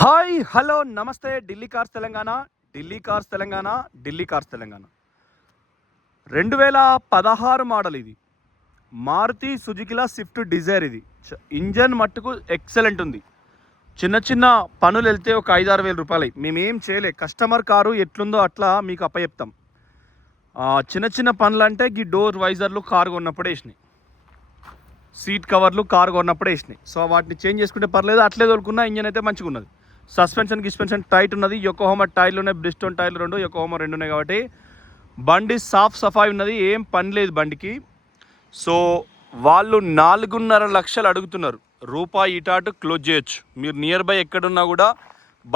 Hi hello నమస్తే Delhi cars Telangana Delhi cars Telangana Delhi cars Telangana 2016 model ఇది. Maruti సుజుకిలా Swift Dzire ఇది. ఇంజన్ మట్టుకు ఎక్సలెంట్ ఉంది. చిన్న చిన్న పనులు వెళ్తే ఒక 5-6 వేల రూపాయలు. మేమేం చేయలే, కస్టమర్ కారు ఎట్లుందో అట్లా మీకు అప్పచెప్తాం. చిన్న చిన్న పనులు అంటే ఈ డోర్ వైజర్లు కారు కొన్నప్పుడే వేసినాయి, సీట్ కవర్లు కారు కొన్నప్పుడే వేసినాయి. సో వాటిని చేంజ్ చేసుకుంటే పర్లేదు, అట్లే తోలుకున్న ఇంజన్ అయితే మంచిగా ఉన్నది. సస్పెన్షన్ టైట్ ఉన్నది. యొకోహోమా టైర్లు ఉన్నాయి, బ్రిస్టోన్ టైర్లు 2, యొకోహోమా 2 ఉన్నాయి. కాబట్టి బండి సాఫ్ సఫాయి ఉన్నది, ఏం పని లేదు బండికి. సో వాళ్ళు 4.5 లక్షలు అడుగుతున్నారు. రూపాయి ఇటాటు క్లోజ్ చేయొచ్చు. మీరు నియర్ బై ఎక్కడున్నా కూడా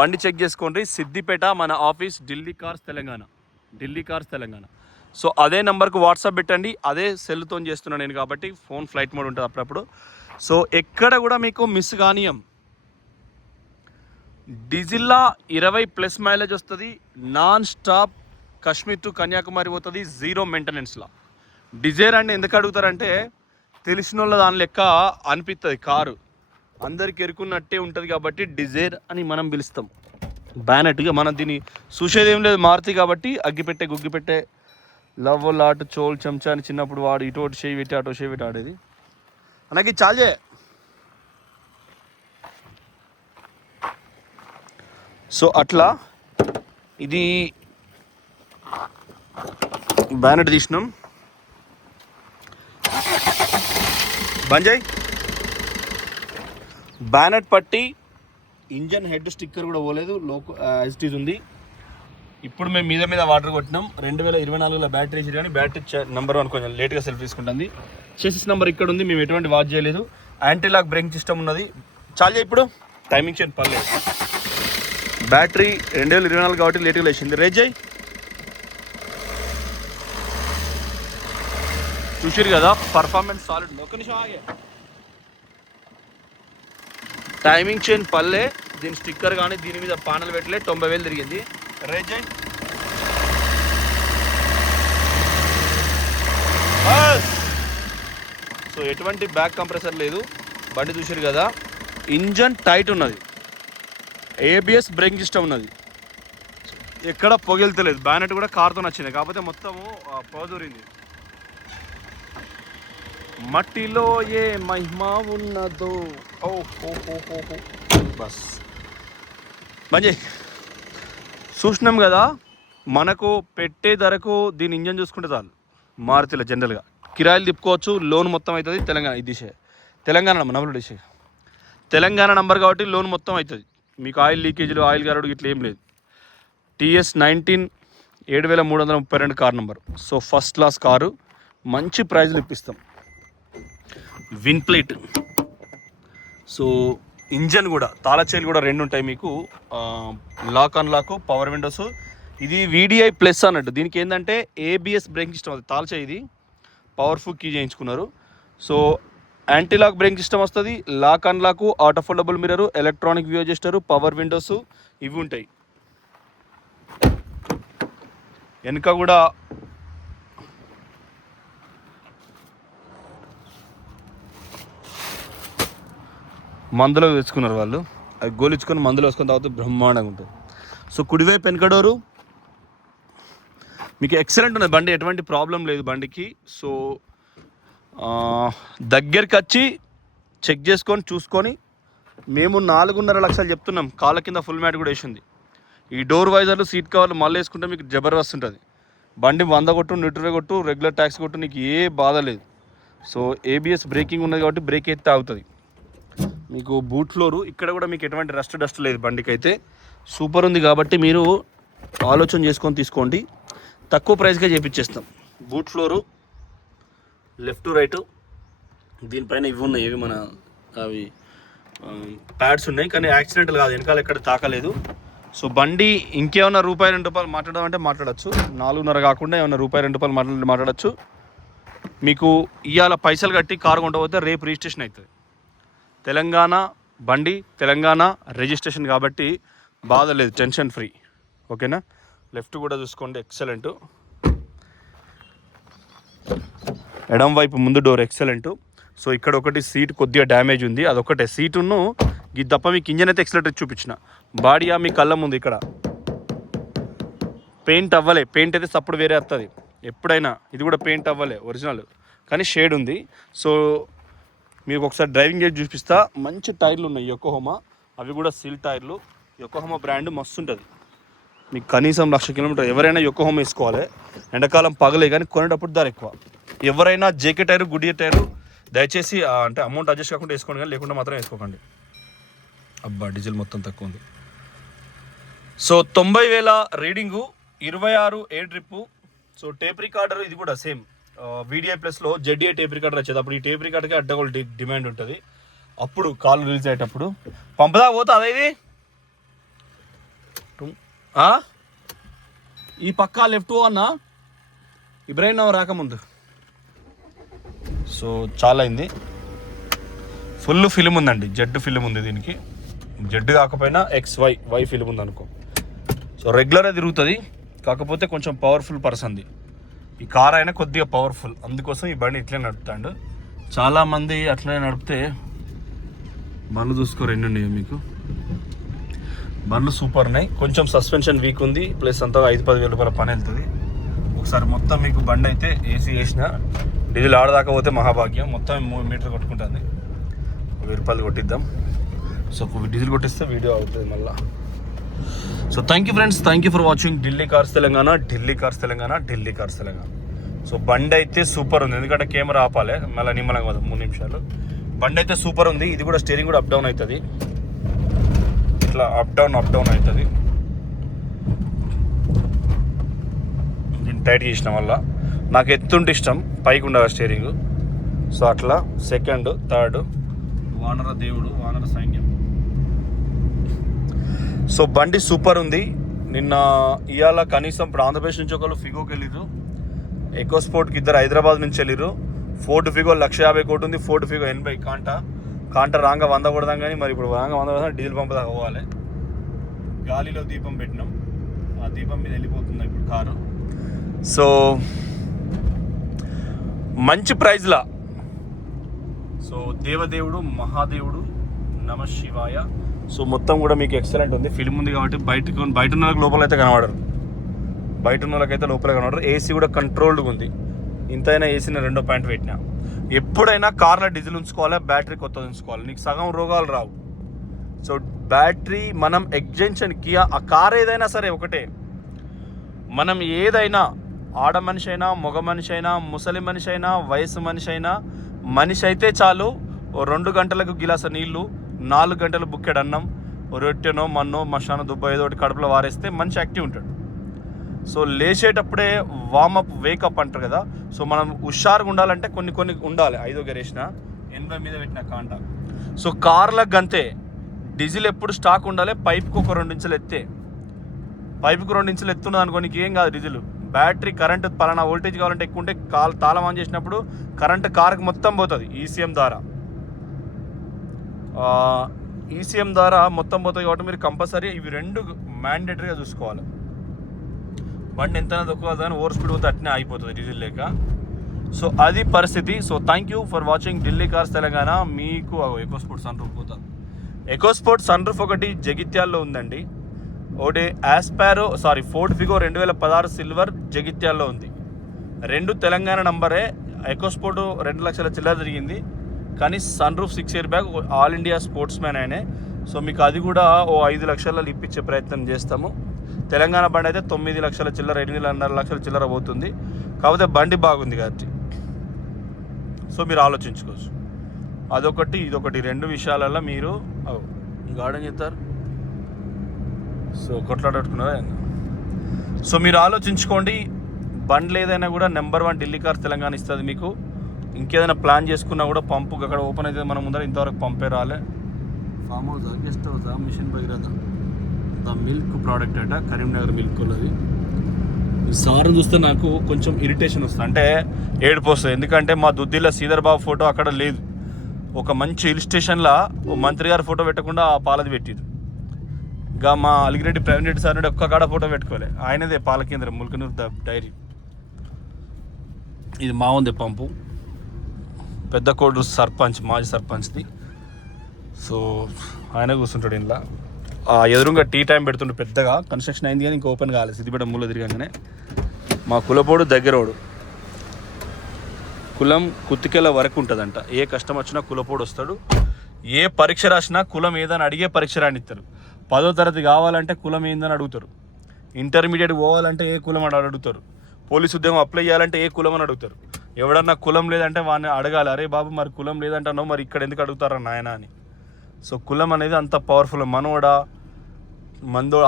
బండి చెక్ చేసుకోండి. సిద్దిపేట మన office, Delhi cars Telangana, Delhi cars Telangana. So అదే నెంబర్కు వాట్సాప్ పెట్టండి. అదే సెల్తో చేస్తున్నాను నేను కాబట్టి ఫోన్ ఫ్లైట్ మోడ్ ఉంటుంది అప్పుడప్పుడు. సో ఎక్కడ కూడా మీకు మిస్ కానియం. డీజిల్లా 20+ మైలేజ్ వస్తుంది. Non stop Kashmir to Kanyakumari పోతుంది, 0 మెయింటెనెన్స్లో. డిజైర్ అంటే ఎందుకు అడుగుతారంటే తెలిసిన వాళ్ళ దాని లెక్క అనిపిస్తుంది కారు, అందరికి ఎరుకున్నట్టే ఉంటుంది కాబట్టి డిజైర్ అని మనం పిలుస్తాం. బ్యానెట్గా మనం దీన్ని చూసేది ఏం లేదు, మారుతి కాబట్టి అగ్గిపెట్టే గుగ్గిపెట్టే లవ్ లాట్ చోల్ చెంచా అని చిన్నప్పుడు వాడు ఇటు చేయి పెట్టి అటో చేయి పెట్టి ఆడేది. అలాగే చాలే. సో అట్లా ఇది బ్యానెట్ తీసినాం. బంజాయ్ బ్యానెట్ పట్టి ఇంజన్ హెడ్ స్టిక్కర్ కూడా పోలేదు, లోకో యాజిటీజ్ ఉంది. ఇప్పుడు మేము మీద వాటర్ కొట్టినాం. 2024లో బ్యాటరీ ఇచ్చారు కానీ బ్యాటరీ నెంబర్ 1 కొంచెం లేట్గా సెల్ఫ్ తీసుకుంటుంది. చెసిస్ నెంబర్ ఇక్కడ ఉంది, మేము ఎటువంటి వాచ్ చేయలేదు. యాంటీ లాక్ బ్రేకింగ్ సిస్టమ్ ఉన్నది. చాలే. ఇప్పుడు టైమింగ్ చైన్ పర్లేదు. బ్యాటరీ 2024 కాబట్టి లేట్గా లేచింది. రేజ్ అయ్యి చూసారు కదా, పర్ఫార్మెన్స్ సాలిడ్. ఒక్క నిమిషం ఆగే. టైమింగ్ చైన్ పల్లె, దీని స్టిక్కర్ కానీ దీని మీద పానల్ పెట్టలే, 90,000 తిరిగింది. రేజ్ అయ్యి సో ఎటువంటి బ్యాక్ కంప్రెసర్ లేదు. బండి చూసారు కదా, ఇంజన్ టైట్ ఉన్నది, ఏబిఎస్ బ్రేకింగ్ సిస్టమ్ ఉన్నది, ఎక్కడ పొగెళ్తలేదు. బ్యానెట్ కూడా కార్తో నచ్చింది, కాకపోతే మొత్తము పొగదూరింది. మట్టిలో ఏ మహిమ ఉన్నదో. బస్ మంచి చూసినాం కదా. మనకు పెట్టే ధరకు దీని ఇంజన్ చూసుకుంటే చాలు. మారుతిలో జనరల్గా కిరాయిలు తిప్పుకోవచ్చు, లోన్ మొత్తం అవుతుంది. తెలంగాణ ఇది తెలంగాణ నంబర్ డిషే తెలంగాణ నంబర్ కాబట్టి లోన్ మొత్తం అవుతుంది. మీకు ఆయిల్ లీకేజీలు, ఆయిల్ గారుడు ఇట్లా ఏం లేదు. TS19 7,332 car number. So first class car, మంచి ప్రైజ్లు ఇప్పిస్తాం. VIN plate. సో ఇంజన్ కూడా తాళచేలు కూడా 2 ఉంటాయి మీకు. Lock unlock, power windows. ఇది VDI ప్లస్ అన్నట్టు. దీనికి ఏంటంటే ABS బ్రేకింగ్ సిస్టమ్. అది తాళచే, ఇది పవర్ఫుల్ కీ చేయించుకున్నారు. So anti lock braking system వస్తుంది, lock unlock, auto foldable mirror, electronic view adjuster, power windows ఇవి ఉంటాయి. వెనుక కూడా మందులో తెచ్చుకున్నారు వాళ్ళు, అవి గోలిచ్చుకొని మందులో వేసుకొని తాగితే బ్రహ్మాండంగా ఉంటుంది. సో కుడివైపు వెనకడోరు మీకు ఎక్సలెంట్ ఉన్నది. బండి ఎటువంటి ప్రాబ్లం లేదు బండికి. సో దగ్గరికి వచ్చి చెక్ చేసుకొని చూసుకొని మేము 4.5 లక్షలు చెప్తున్నాం. కాళ్ళ కింద ఫుల్ మ్యాట్ కూడా వేసింది. ఈ డోర్ వైజర్లు, సీట్ కవర్లు మళ్ళీ వేసుకుంటే మీకు జబర్దస్త్ ఉంటుంది. బండి 100 కొట్టు, న్యూట్రల్ కొట్టు, రెగ్యులర్ ట్యాక్స్ కొట్టు, నీకు ఏ బాధ లేదు. సో ABS బ్రేకింగ్ ఉన్నది కాబట్టి బ్రేక్ ఎత్తే ఆగుతుంది. మీకు బూట్ ఫ్లోరు ఇక్కడ కూడా మీకు ఎటువంటి డస్ట్ లేదు. బండికి అయితే సూపర్ ఉంది కాబట్టి మీరు ఆలోచన చేసుకొని తీసుకోండి. తక్కువ ప్రైస్గా చేపించేస్తాం. బూట్ ఫ్లోరు లెఫ్ట్ రైట్, దీనిపైన ఇవి ఉన్నాయి, ఇవి మన అవి ప్యాడ్స్ ఉన్నాయి, కానీ యాక్సిడెంటల్ కాదు, వెనకాల ఎక్కడ తాకలేదు. సో బండి ఇంకేమన్నా ₹2-2 మాట్లాడడం అంటే మాట్లాడచ్చు. 4.5 కాకుండా ఏమన్నా ₹2 మాట్లాడచ్చు. మీకు ఇవాళ పైసలు కట్టి కారు కొంటపోతే రేపు రిజిస్ట్రేషన్ అవుతుంది. తెలంగాణ బండి, తెలంగాణ రిజిస్ట్రేషన్ కాబట్టి బాధ లేదు, టెన్షన్ ఫ్రీ. ఓకేనా. లెఫ్ట్ కూడా చూసుకోండి, ఎక్సలెంట్. ఎడం వైపు ముందు డోర్ ఎక్సలెంట్. సో ఇక్కడ ఒకటి సీట్ కొద్దిగా డ్యామేజ్ ఉంది, అదొకటే. సీటును ఇది తప్ప మీకు ఇంజన్ అయితే ఎక్సలెటర్ చూపించిన. బాడీ మీ కళ్ళ ముందు ఇక్కడ పెయింట్ అవ్వలే, పెయింట్ అయితే సప్పుడు వేరే వస్తుంది ఎప్పుడైనా. ఇది కూడా పెయింట్ అవ్వలే ఒరిజినల్, కానీ షేడ్ ఉంది. సో మీకు ఒకసారి డ్రైవింగ్ చేసి చూపిస్తా. మంచి టైర్లు ఉన్నాయి యొకోహోమా, అవి కూడా సీల్ టైర్లు. యొకోహోమా బ్రాండ్ మస్తు ఉంటుంది. మీకు కనీసం 1,00,000 కిలోమీటర్ ఎవరైనా యొకోహోమా వేసుకోవాలి. ఎండాకాలం పగలే, కానీ కొనేటప్పుడు ధర ఎక్కువ. ఎవరైనా జేకే టైరు, గుడియర్ టైరు దయచేసి అంటే అమౌంట్ అడ్జస్ట్ కాకుండా వేసుకోండి, కానీ లేకుండా మాత్రం వేసుకోకండి. అబ్బా డీజిల్ మొత్తం తక్కువ ఉంది. So 90,000 reading, 26 air trip. So tape recorder ఇది కూడా సేమ్ VDI ప్లస్లో ZDI టేప్ రికార్డర్ వచ్చేది. అప్పుడు ఈ టేప్ రికార్డర్కి అడ్డగోలు డిమాండ్ ఉంటుంది. అప్పుడు కాల్ రిలీజ్ అయ్యేటప్పుడు పంపదా పోతా అదే ఇది ఈ పక్కా లెఫ్ట్ అన్నా ఇబ్రాహిం నగర్ రాకముందు. సో చాలా అయింది. ఫుల్ ఫిలిం ఉందండి, జెడ్ ఫిలిం ఉంది దీనికి. జెడ్ కాకపోయినా XY ఫిలిం ఉంది అనుకో. సో రెగ్యులర్గా తిరుగుతుంది, కాకపోతే కొంచెం పవర్ఫుల్ పర్సన్ది. ఈ కార్ అయినా కొద్దిగా పవర్ఫుల్, అందుకోసం ఈ బండి ఇట్లే నడుపుతాడు. చాలామంది అట్లనే నడిపితే బండ్లు చూసుకోరు ఎన్ని ఉన్నాయో మీకు. బండ్లు సూపర్ ఉన్నాయి. కొంచెం సస్పెన్షన్ వీక్ ఉంది, ప్లస్ అంతా 5-10 వేల రూపాయల పని వెళ్తుంది. ఒకసారి మొత్తం మీకు బండి అయితే ఏసీ వేసిన డీజిల్ ఆడదాకా పోతే మహాభాగ్యం. మొత్తం 3 మీటర్ కొట్టుకుంటుంది. 1000 రూపాయలు కొట్టిద్దాం. సో డీజిల్ కొట్టిస్తే వీడియో అవుతుంది మళ్ళీ. So thank you friends, thank you for watching Delhi cars Telangana, Delhi cars Telangana, Delhi cars Telangana. So బండి అయితే సూపర్ ఉంది, ఎందుకంటే కెమెరా ఆపాలి మళ్ళీ నిమ్మలంగా 3 నిమిషాలు. బండి అయితే సూపర్ ఉంది. ఇది కూడా స్టీరింగ్ కూడా అప్ డౌన్ అవుతుంది, ఇట్లా అప్ డౌన్ అవుతుంది. దీన్ని టైట్ చేసిన వల్ల నాకు ఎత్తుంటే ఇష్టం, పైకి ఉండాలి స్టీరింగ్. సో అట్లా సెకండ్ థర్డ్ వానర దేవుడు, వానర సైన్యం. సో బండి సూపర్ ఉంది. నిన్న ఇవాళ కనీసం ఇప్పుడు ఆంధ్రప్రదేశ్ నుంచి ఒకళ్ళు ఫిగోకి వెళ్ళిరు, ఎకో స్పోర్ట్కి 2 హైదరాబాద్ నుంచి వెళ్ళిరు. ఫోర్డ్ ఫిగో 1,50,000 కోటి ఉంది, ఫోర్డ్ ఫిగో 80. కాంట రాంగా 100 కొడదాం, కానీ మరి ఇప్పుడు రాంగా 100 కొడదాం, డీజిల్ పంప్ దాకా పోవాలి. గాలిలో దీపం పెట్టినాం, ఆ దీపం మీద వెళ్ళిపోతుంది ఇప్పుడు కారు. సో మంచి ప్రైజ్లా. సో దేవదేవుడు, మహాదేవుడు, నమ శివాయ. సో మొత్తం కూడా మీకు ఎక్సలెంట్ ఉంది. ఫిల్మ్ ఉంది కాబట్టి బయట ఉన్న వాళ్ళకి లోపల అయితే కనబడరు, బయట ఉన్న వాళ్ళకైతే లోపల కనబడరు. ఏసీ కూడా కంట్రోల్డ్గా ఉంది. ఇంతైనా ఏసీని 2 పాయింట్ పెట్టినా. ఎప్పుడైనా కార్లో డీజిల్ ఉంచుకోవాలి, బ్యాటరీ కొత్తది ఉంచుకోవాలి, నీకు సగం రోగాలు రావు. సో బ్యాటరీ మనం ఎగ్జెన్షన్ కియా, ఆ కార్ ఏదైనా సరే ఒకటే. మనం ఏదైనా ఆడ మనిషి అయినా, మగ మనిషి అయినా, ముసలి మనిషి అయినా, వయసు మనిషి అయినా, మనిషి అయితే చాలు 2 గంటలకు గిలాస నీళ్ళు, 4 గంటలు బుక్కెడు అన్నం, రొట్టెనో మన్నో మషానో దుబ్బ ఏదో ఒకటి కడుపులో వారేస్తే మంచి యాక్టివ్ ఉంటాడు. సో లేచేటప్పుడే వార్మప్ వేకప్ అంటారు కదా. సో మనం హుషారుగా ఉండాలంటే కొన్ని ఉండాలి. 5వ గేర్ వేసిన 80 మీద పెట్టిన కాంట. సో కార్లకు అంతే, డీజిల్ ఎప్పుడు స్టాక్ ఉండాలి. పైప్కి ఒక 2 ఇంచులు ఎత్తే, పైపుకి 2 ఇంచులు ఎత్తున్నది అనుకో, నీకు ఏం కాదు డీజిల్. బ్యాటరీ కరెంట్ పలానా వోల్టేజ్ కావాలంటే ఎక్కువ ఉంటే తాళం ఆన్ చేసినప్పుడు కరెంట్ కార్కి మొత్తం పోతుంది. ఈసీఎం ద్వారా మొత్తం పోతుంది. కాబట్టి మీరు కంపల్సరీ ఇవి 2 మ్యాండేటరీగా చూసుకోవాలి. బండి ఎంత తక్కువ కానీ ఓవర్ స్పీడ్ పోతే అట్నే అయిపోతుంది డీజిల్ లేక. సో అది పరిస్థితి. So thank you for watching Delhi cars Telangana. మీకు ఎకో స్పోర్ట్ సన్ రూఫ్ పోతా, ఎకో స్పోర్ట్ సన్ రూఫ్ ఒకటి జగిత్యాల్లో ఉందండి. ఒకటి ఫోర్డ్ ఫిగో 2016 సిల్వర్ జగిత్యాల్లో ఉంది. 2 తెలంగాణ నంబరే. ఎకో స్పోర్ట్ 2 లక్షల చిల్లర తిరిగింది, కానీ sunroof 6 year back, all India sportsman ఆయనే. సో మీకు అది కూడా 5 లక్షలలో ఇప్పించే ప్రయత్నం చేస్తాము. తెలంగాణ బండి అయితే 9 లక్షల చిల్లర, 8.5 లక్షల చిల్లర పోతుంది. కాకపోతే బండి బాగుంది కాబట్టి సో మీరు ఆలోచించుకోవచ్చు. అదొకటి ఇదొకటి 2 విషయాలలో మీరు గార్డెన్ చేస్తారు. సో కొట్లాడుకున్నారా. సో మీరు ఆలోచించుకోండి. బండ్లు ఏదైనా కూడా నెంబర్ 1 ఢిల్లీ కార్స్ తెలంగాణ ఇస్తుంది మీకు. ఇంకేదైనా ప్లాన్ చేసుకున్నా కూడా పంపు అక్కడ ఓపెన్ అయితే మనం ముందర ఇంతవరకు పంపే రాలే. ఫామ్ హౌసా, గెస్ట్ హౌసా, mission Bhagiratha, the milk product అట, కరీంనగర్ మిల్క్ అది. ఈ సార్ చూస్తే నాకు కొంచెం ఇరిటేషన్ వస్తుంది, అంటే ఏడుపు వస్తుంది. ఎందుకంటే మా దుద్దిలో శ్రీధర్ బాబు ఫోటో అక్కడ లేదు. ఒక మంచి హిల్ స్టేషన్లో ఓ మంత్రి గారి ఫోటో పెట్టకుండా ఆ పాలది పెట్టిరు. ఇంకా మా అలిగిరెడ్డి ప్రవీణ్ రెడ్డి సార్ ఒక్క కాడ ఫోటో పెట్టుకోలే, ఆయనదే పాల కేంద్రం ముల్కనూరు డైరీ. ఇది మా ఉంది పంపు, పెద్ద కోడూరు సర్పంచ్, మాజీ సర్పంచ్ది. సో ఆయన కూర్చుంటాడు ఇంట్లో. ఎదురుగా టీ టైం పెడుతుండే పెద్దగా. కన్స్ట్రక్షన్ అయింది కానీ ఇంకా ఓపెన్ కాలేదు. సిద్దిపేట మూల తిరగగానే మా కులపోడు దగ్గరోడు. కులం కుత్తికెళ్ళ వరకు ఉంటుందంట. ఏ కష్టం వచ్చినా కులపోడు వస్తాడు. ఏ పరీక్ష రాసినా కులం ఏదని అడిగే పరీక్ష రానిస్తారు. 10వ తరగతి కావాలంటే కులం ఏందని అడుగుతారు. ఇంటర్మీడియట్ పోవాలంటే ఏ కులం అని అడుగుతారు. పోలీసు ఉద్యోగం అప్లై చేయాలంటే ఏ కులం అని అడుగుతారు. ఎవడన్నా కులం లేదంటే వాడిని అడగాలి, అరే బాబు మరి కులం లేదంటున్నావు, మరి ఇక్కడ ఎందుకు అడుగుతారా నాయన అని. సో కులం అనేది అంత పవర్ఫుల్. మనోడా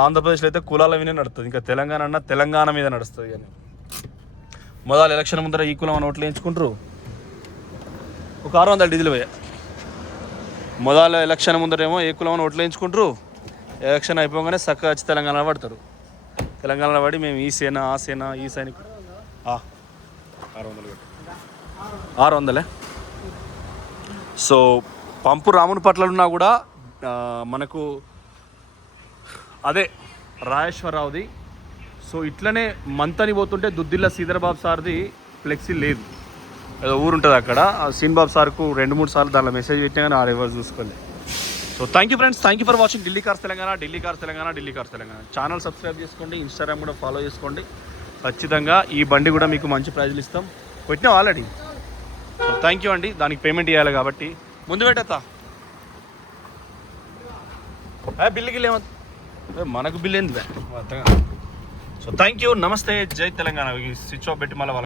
ఆంధ్రప్రదేశ్లో అయితే కులాల మీద నడుస్తుంది. ఇంకా తెలంగాణ అన్న తెలంగాణ మీద నడుస్తుంది. కానీ మొదలు ఎలక్షన్ ముందర ఈ కులం అని ఓట్లు వేయించుకుంటారు. ఒక 600 డీజిల్ పోయా. మొదలు ఎలక్షన్ ముందరేమో ఏ కులం అని ఓట్లు వేయించుకుంటారు. ఎలక్షన్ అయిపోగానే చక్కగా వచ్చి తెలంగాణలో పడతారు. తెలంగాణలో పడి మేము ఈ సేన ఆ సేన ఈ సైనికుడు 600 సో పంపు రాముని పట్ల ఉన్నా కూడా మనకు అదే రాజేశ్వరరావుది. సో ఇట్లనే మంతని పోతుంటే దుద్దిల్ల శ్రీధరబాబు సార్ది ఫ్లెక్సీ లేదు. ఏదో ఊరు ఉంటుంది అక్కడ. శ్రీనిబాబు సార్కు 2-3 సార్లు దాంట్లో మెసేజ్ పెట్టినా కానీ ఆ రివర్స్ చూసుకోలేదు. So thank you friends, thank you for watching Delhi cars Telangana. Delhi cars Telangana, Delhi cars Telangana channel subscribe చేసుకోండి. ఇన్స్టాగ్రామ్ కూడా ఫాలో చేసుకోండి. ఖచ్చితంగా ఈ బండి కూడా మీకు మంచి ప్రైజ్లు ఇస్తాం. పెట్టినాం ఆల్రెడీ. సో థ్యాంక్ యూ అండి. దానికి పేమెంట్ చేయాలి కాబట్టి ముందు పెట్టేస్తా. బిల్లు గిల్ ఏమో మనకు బిల్ ఏంది. సో థ్యాంక్ యూ, నమస్తే, జై తెలంగాణ. స్విచ్ ఆఫ్ పెట్టి మళ్ళీ